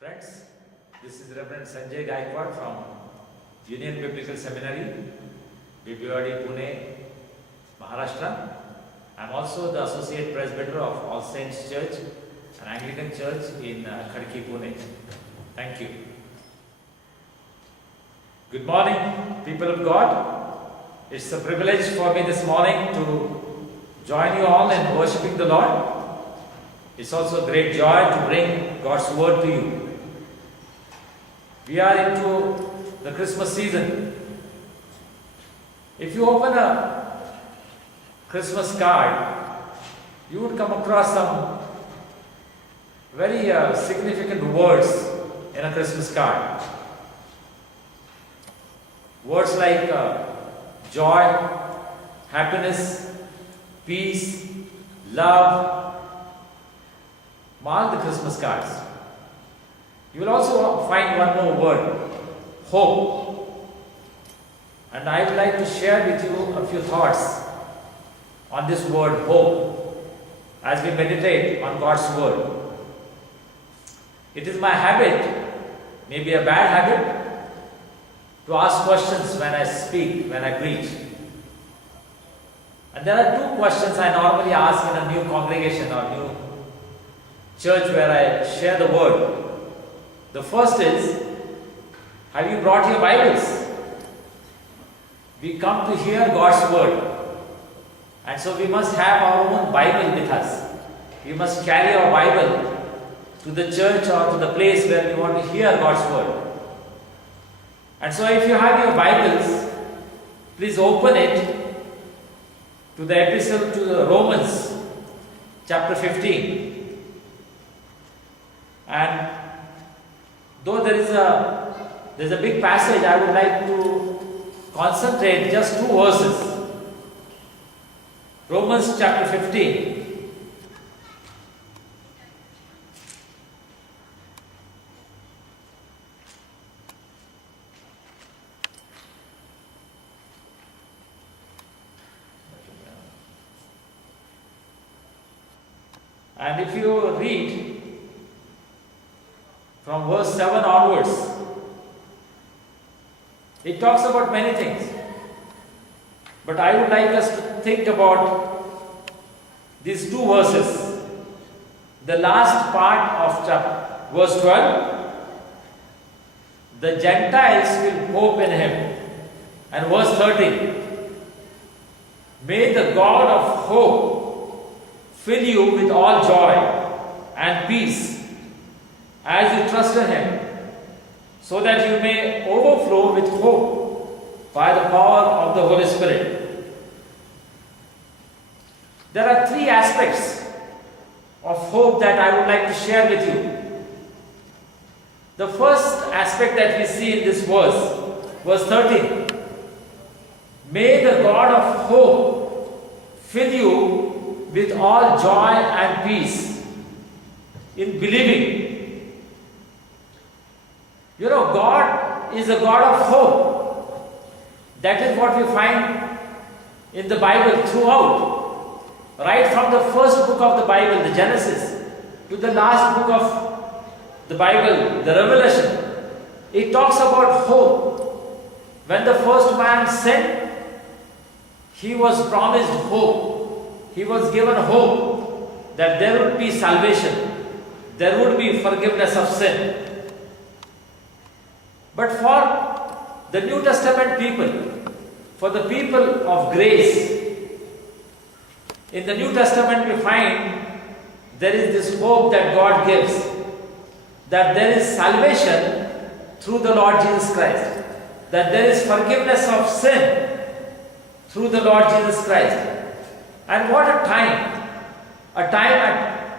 Friends, this is Reverend Sanjay Gaikwad from Union Biblical Seminary, Bibwewadi, Pune, Maharashtra. I am also the Associate Presbyter of All Saints Church, an Anglican church in Khadki, Pune. Thank you. Good morning, people of God. It's a privilege for me this morning to join you all in worshiping the Lord. It's also a great joy to bring God's word to you. We are into the Christmas season. If you open a Christmas card, you would come across some very significant words in a Christmas card. Words like joy, happiness, peace, love mark the Christmas cards. You will also find one more word, hope. And I would like to share with you a few thoughts on this word hope as we meditate on God's word. It is my habit, maybe a bad habit, to ask questions when I speak, when I preach. And there are two questions I normally ask in a new congregation or new church where I share the word. The first is, have you brought your Bibles? We come to hear God's word. And so we must have our own Bible with us. We must carry our Bible to the church or to the place where we want to hear God's word. And so if you have your Bibles, please open it to the epistle to the Romans, chapter 15. And though there's a big passage, I would like to concentrate just two verses. Romans chapter 15. And if you read from verse 7 onwards, it talks about many things. But I would like us to think about these two verses. The last part of verse 12, the Gentiles will hope in him. And verse 13, may the God of hope fill you with all joy and peace as you trust in him, so that you may overflow with hope by the power of the Holy Spirit. There are three aspects of hope that I would like to share with you. The first aspect that we see in this verse 13, may the God of hope fill you with all joy and peace in believing. You know, God is a God of hope. That is what we find in the Bible throughout. Right from the first book of the Bible, the Genesis, to the last book of the Bible, the Revelation. It talks about hope. When the first man sinned, he was promised hope. He was given hope that there would be salvation. There would be forgiveness of sin. But for the New Testament people, for the people of grace, in the New Testament we find there is this hope that God gives, that there is salvation through the Lord Jesus Christ, that there is forgiveness of sin through the Lord Jesus Christ. And what a time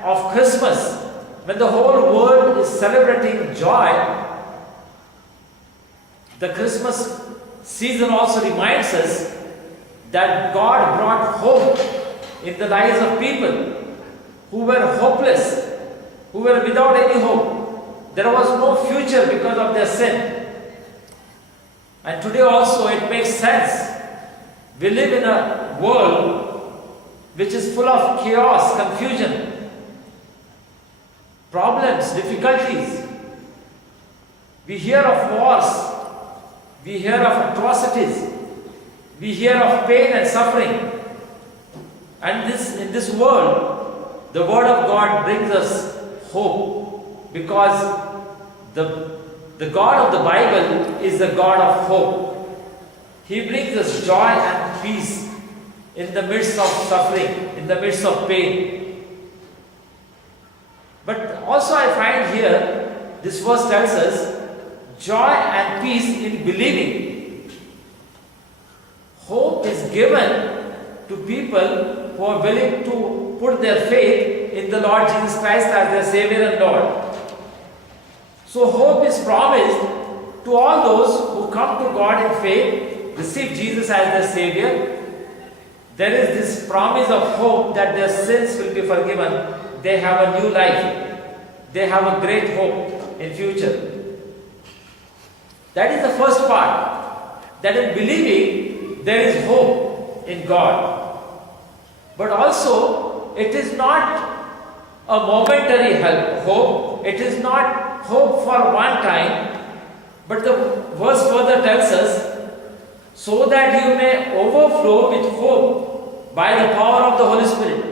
of Christmas, when the whole world is celebrating joy. The Christmas season also reminds us that God brought hope in the lives of people who were hopeless, who were without any hope. There was no future because of their sin. And today also it makes sense. We live in a world which is full of chaos, confusion, problems, difficulties. We hear of wars, we hear of atrocities, we hear of pain and suffering. And in this world, the Word of God brings us hope, because the God of the Bible is the God of hope. He brings us joy and peace in the midst of suffering, in the midst of pain. But also I find here, this verse tells us, joy and peace in believing. Hope is given to people who are willing to put their faith in the Lord Jesus Christ as their Savior and Lord. So hope is promised to all those who come to God in faith, receive Jesus as their Savior. There is this promise of hope that their sins will be forgiven. They have a new life. They have a great hope in future. That is the first part. That in believing, there is hope in God. But also, it is not a momentary hope. It is not hope for one time. But the verse further tells us, so that you may overflow with hope by the power of the Holy Spirit.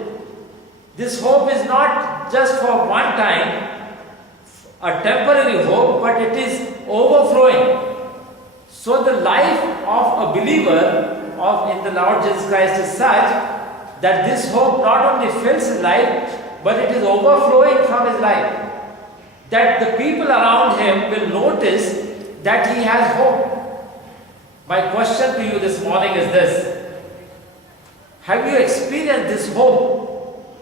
This hope is not just for one time, a temporary hope, but it is overflowing. So the life of a believer in the Lord Jesus Christ is such that this hope not only fills his life, but it is overflowing from his life. That the people around him will notice that he has hope. My question to you this morning is this: have you experienced this hope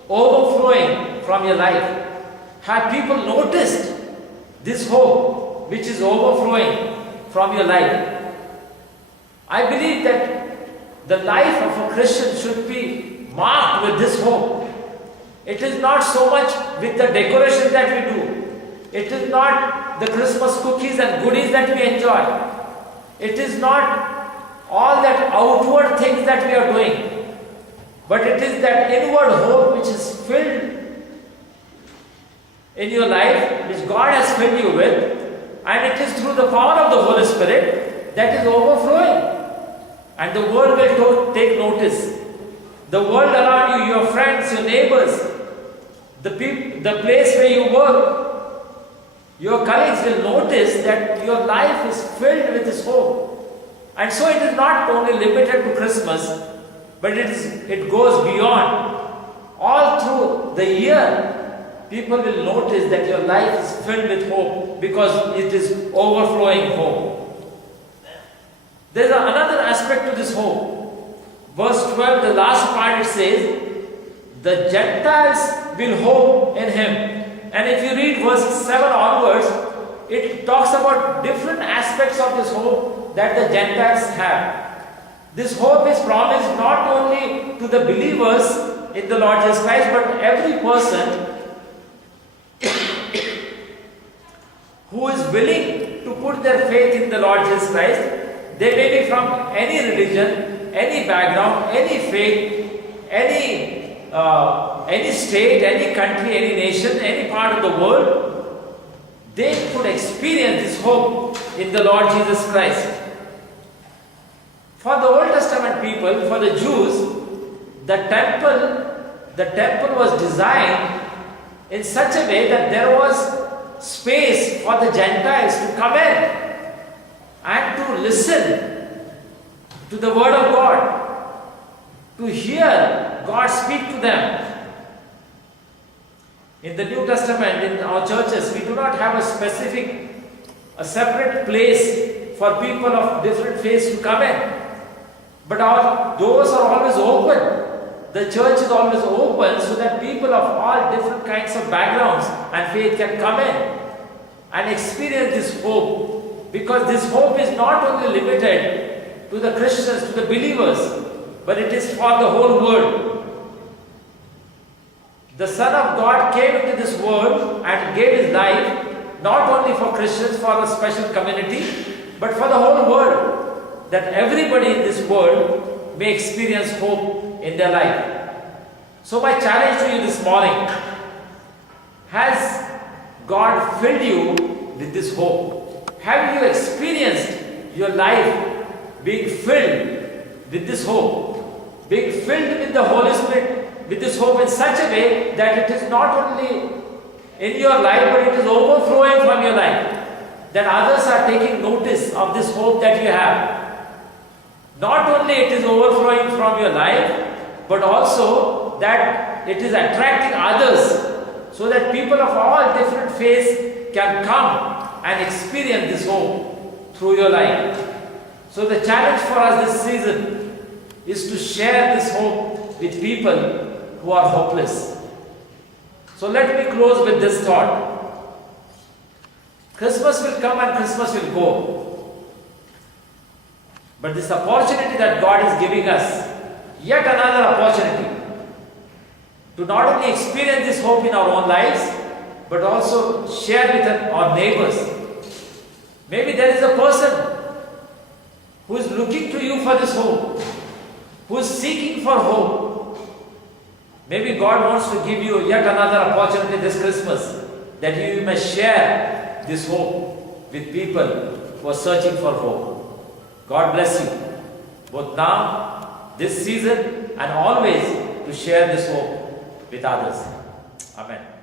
overflowing from your life? Have people noticed this hope which is overflowing from your life? I believe that the life of a Christian should be marked with this hope. It is not so much with the decorations that we do. It is not the Christmas cookies and goodies that we enjoy. It is not all that outward things that we are doing. But it is that inward hope which is filled in your life, which God has filled you with, and it is through the power of the Holy Spirit that is overflowing. And the world will take notice. The world around you, your friends, your neighbors, the place where you work, your colleagues will notice that your life is filled with this hope. And so it is not only limited to Christmas, but it goes beyond. All through the year, people will notice that your life is filled with hope because it is overflowing hope. There is another aspect to this hope. Verse 12, the last part, it says, the Gentiles will hope in him. And if you read verse 7 onwards, it talks about different aspects of this hope that the Gentiles have. This hope is promised not only to the believers in the Lord Jesus Christ, but every person who is willing to put their faith in the Lord Jesus Christ. They may be from any religion, any background, any faith, any state, any country, any nation, any part of the world. They could experience this hope in the Lord Jesus Christ. For the Old Testament people, for the Jews, the temple was designed in such a way that there was space for the Gentiles to come in and to listen to the Word of God, to hear God speak to them. In the New Testament, in our churches, we do not have a separate place for people of different faiths to come in. But our doors are always open. The church is always open so that people of all different kinds of backgrounds and faith can come in and experience this hope. Because this hope is not only limited to the Christians, to the believers, but it is for the whole world. The Son of God came into this world and gave his life not only for Christians, for a special community, but for the whole world, that everybody in this world may experience hope in their life. So my challenge to you this morning, has God filled you with this hope? Have you experienced your life being filled with this hope? Being filled with the Holy Spirit, with this hope in such a way that it is not only in your life, but it is overflowing from your life. That others are taking notice of this hope that you have. Not only it is overflowing from your life, but also that it is attracting others, so that people of all different faiths can come and experience this hope through your life. So the challenge for us this season is to share this hope with people who are hopeless. So let me close with this thought. Christmas will come and Christmas will go. But this opportunity that God is giving us, yet another opportunity to not only experience this hope in our own lives, but also share with our neighbors. Maybe there is a person who is looking to you for this hope, who is seeking for hope. Maybe God wants to give you yet another opportunity this Christmas, that you may share this hope with people who are searching for hope. God bless you, both now, this season, and always to share this hope with others. Amen.